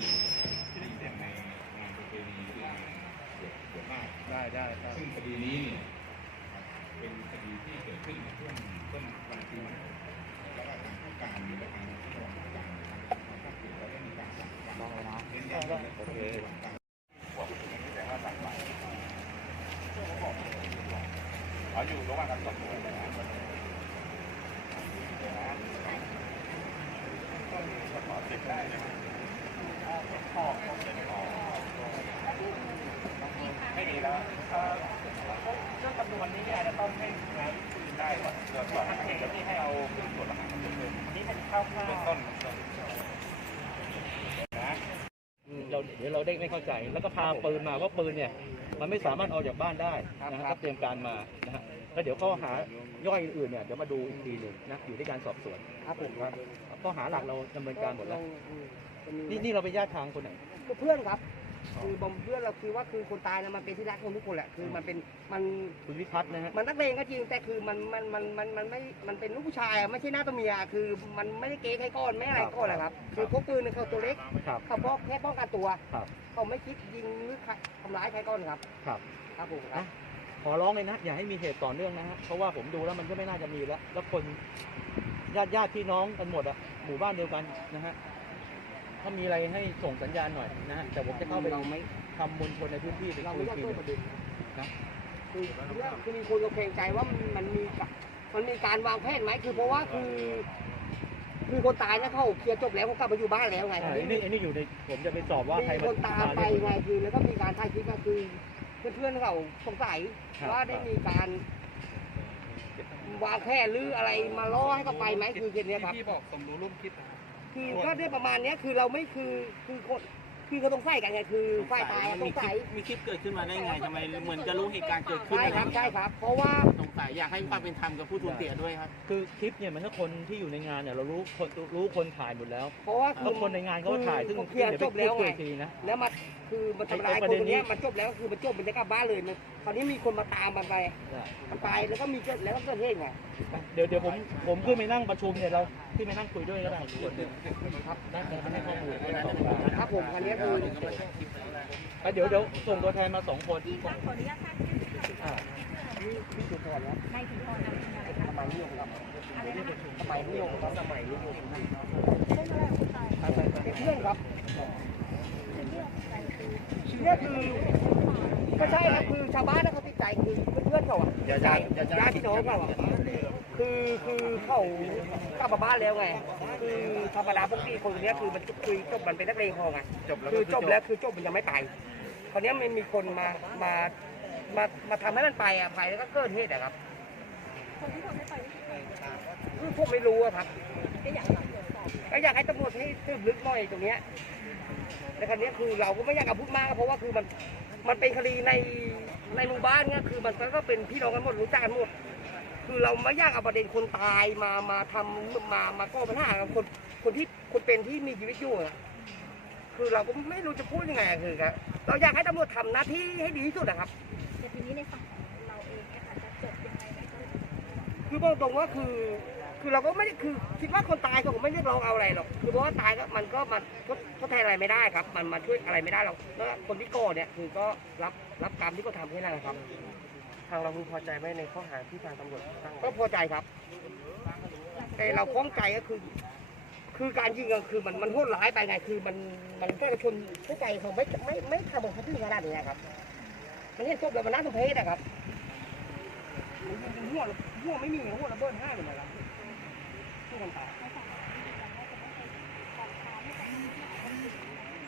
ที่ได้แต่งในงานประเพณีที่เราเกิดเกิดมากได้ได้ซึ่งคดีนี้เนี่ยเป็นคดีที่เกิดขึ้นในช่วงต้นวันปีใหม่แล้วก็ทางผู้การมีทางผู้กองการทางภาคเกียรติเราได้มีการสั่งการเน้นย้ำในเรื่องของการบอกแต่ว่าสั่งไปขออยู่ระหว่างการสอบสวนนะครับก็ขอติดได้นะครับพ่อผมจะขอไม่ดีแล้ว เรื่องจำนวนนี้เนี่ยจะต้องให้งานคุย ได้ก่อนเดี๋ยวก่อนให้เดี๋ยวนี้ให้เอาขึ้นส่วนละหันมาเพิ่มนี่เป็นข้าวข้าวเป็นต้นนะเราเดี๋ยวเราได้ไม่เข้าใจ แล้วก็พาปืนมาว่าปืนเนี่ย มันไม่สามารถเอาจากบ้านได้นะฮะก็เตรียมการมานะฮะแล้วเดี๋ยวข้อหาย่อยอื่นๆเนี่ยเดี๋ยวมาดูอีกทีหนึ่งนะอยู่ที่การสอบสวนครับผมครับข้อหาหลักเราดำเนินการหมดแล้ว นี่นี่เราเป็นญาติทางคนไหนก็เพื่อนครับ คือบอมเพื่อนเราคือว่าคือคนตายนะมันเป็นที่รักของทุกคนแหละคือมันเป็นมันคุณวิพัฒน์นะฮะมันนักเลงก็จริงแต่คือมันมันมันมันมันไม่มันเป็นลูกผู้ชายอะไม่ใช่หน้าตัวเมียคือมันไม่ได้เก๊ใครก้อนไม่อะไรก้อนแหละครับ คือพกปืนเนี่ยเขาตัวเล็กครับ เขาป้องแค่ป้องกันตัวครับ เขาไม่คิดยิงหรือทำร้ายใครก้อนครับ ครับ ครับผมครับ ขอร้องเลยนะ อย่าให้มีเหตุต่อเนื่องนะฮะเพราะว่าผมดูแล้วมันก็ไม่น่าจะมีแล้ว แล้วคนญาติญาติพี่น้องกันหมดอะหมู่บ้านเดียวกันนะฮะ ถ้ามีอะไรให้ส่งสัญญาณหน่อยนะฮะแต่ผมจะเข้าไปเราไม่ทำมวลชนในพื้นที่ไปเราคุไม่ยต้องทีโทหษนึงประเด็นนะคือเรื่องคือมีคนเราเกรงใจว่ามันมันมีกะมันมีการวางแผนไหมคือเพราะว่าคือคือคนตายนะเขาเคลียร์จบแล้วเขากลับมาอยู่บ้านแล้วไง อ่าอันนี้อันนี้อยู่ในผมจะไปสอบว่าใครมีคนตามไปไงคือแล้วก็มีการถ่ายคลิปก็คือเพื่อนๆเขาสงสัยว่าได้มีการวางแผนหรืออะไรมาล่อให้เขาไปไหมคือเช่นเนี้ยครับ ที่บอกสมรู้ร่วมคิดนะ ครับคือก็ได้ประมาณเนี้ยคือเราไม่คือคือคนคือเขาต้องใส่กันไงคือฝ่ายตายอะต้องใส่มีคลิปเกิดขึ้นมาได้ไงทำไมเหมือนจะรู้เหตุการณ์เกิดขึ้นใช่นะคครัรับบใช่ครับ เพราะว่าสงสัยอยากให้ความเป็นธรรมกับผู้สูญเสียด้วยครับ คือคลิปเนี่ยมันถ้าคนที่อยู่ในงานเนี่ยเรารู้คนรู้คนถ่ายหมดแล้วเพราะว่าคืแล้วคนในงานเขาก็ถ่ายซึ่งเขาเคลียร์ดี๋วจไปบแล้วพูดคุไงยอีกทีนะ แล้วมันคือมันทำร้ายไอ้คประนเด็นคนเนี้ยนี้มันจบแล้วคือมันจบมันจะกลับบ้านเลยมันคราวนี้มีคนมาตามมันไปได้มันไปแล้วก็มีเกิดแล้วก็เกิดเหตุไง เดี๋ยวเดี๋ยวผมผมขึ้นไปนั่งประชุมเนี่ยเรา ขึ้นไปนั่งคุยด้วยก็ได้ส่วนหนึ่งครับนั่งให้ข้อมูลให้ข้อมูลนะครับผมคันนี้คืออะเดี๋ยวเดี๋ยวส่งตัวแทนมาสองคนขออนุญาตท่านอ่านี่พี่สุพรครับนายถึงพรนำเป็นอะไรคะสมัยนิยมครับอะไรนะสมัยนิยมครับสมัยนิยมเรื่องอะไรคุณตายเป็นเพื่อนครับเป็นเพื่อนเนี่ยคือก็ใช่ครับคือชาวบ้านนะเขาติด ใจคือเพื่อนๆเขาอะอย่าใจอย่าอย่า ญาติพี่น้องเขาอะคือคือเขากลับมาบ้านแล้วไงคือธรรมดาปกติคนคนเนี้ยคือมันคือจบมันเป็นนักเลงพอไงจบแล้วคือจบแล้วคือจบมันยังไม่ไปคราวเนี้ยมันมีคนมามามามาทำให้มันไปอะไปแล้วก็เกิดเหตุอะครับคนที่ทำให้ไปนี่คือใครคือผมไม่รู้อะครับก็อยากตรวจสอบก็อยากให้ตำรวจให้สืบลึกหน่อยตรงเนี้ยในครั้นี้คือเราก็ไม่อยากจะพูดมากเพราะว่าคือมันมันเป็นคดีใน ในหมู่บ้านเนี่ยคือมันก็เป็นพี่น้องกันหมดรู้จักกันหมด คือเราไม่อยากเอาประเด็นคนตายมามาทำมามาก่อปัญหากับคนคนที่คนเป็นที่มีชีวิตอยู่อะคือเราก็ไม่รู้จะพูดยังไงอะคือครับเราอยากให้ตำรวจทำหน้าที่ให้ดีที่สุดนะครับ แต่ทีนี้ในฝั่งของเราเองเนี่ยค่ะจะจบยังไงไหมคะ คือบอกตรงว่าคือ คือเราก็ไม่ได้คือคิดว่าคนตายเขาก็ไม่ได้ร้องเอาอะไรหรอกคือเพราะว่าตายก็มันก็มันทดทดแทนอะไรไม่ได้ครับ มันมาช่วยอะไรไม่ได้หรอกแล้วคนที่ก่อเนี่ยคือก็รับรับกรรมที่เขาทำแค่นั้นนะครับ ทางเราพึงพอใจไหมในข้อหาที่ทางตำรวจตั้งก็พอใจครับ แต่เราข้องใจก็คือ คือการยิงก็คือมันมันโหดร้ายไปไง คือมันมันแค่ชนผู้ใจเขาไม่ไม่ไม่ทำของเขาถึงขนาดนี้ครับ มันเห็นศพแล้วมันน่าสมเพชนะครับมันยิงจนหัวหัวไม่มีหัวระเบิดห้าเลยนะครับที่ กันตาย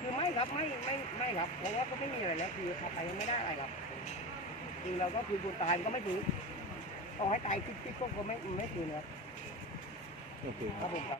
คือไม่ครับไม่ไม่ไม่ครับเพราะว่าก็ไม่มีอะไรแล้วคือขับไปยังไม่ได้อะไรครับจริงเราก็คือคนตายมันก็ไม่ถือเอาให้ตายติ๊กๆก็ไม่ไม่ถือนะครับโอเคครับผมครับ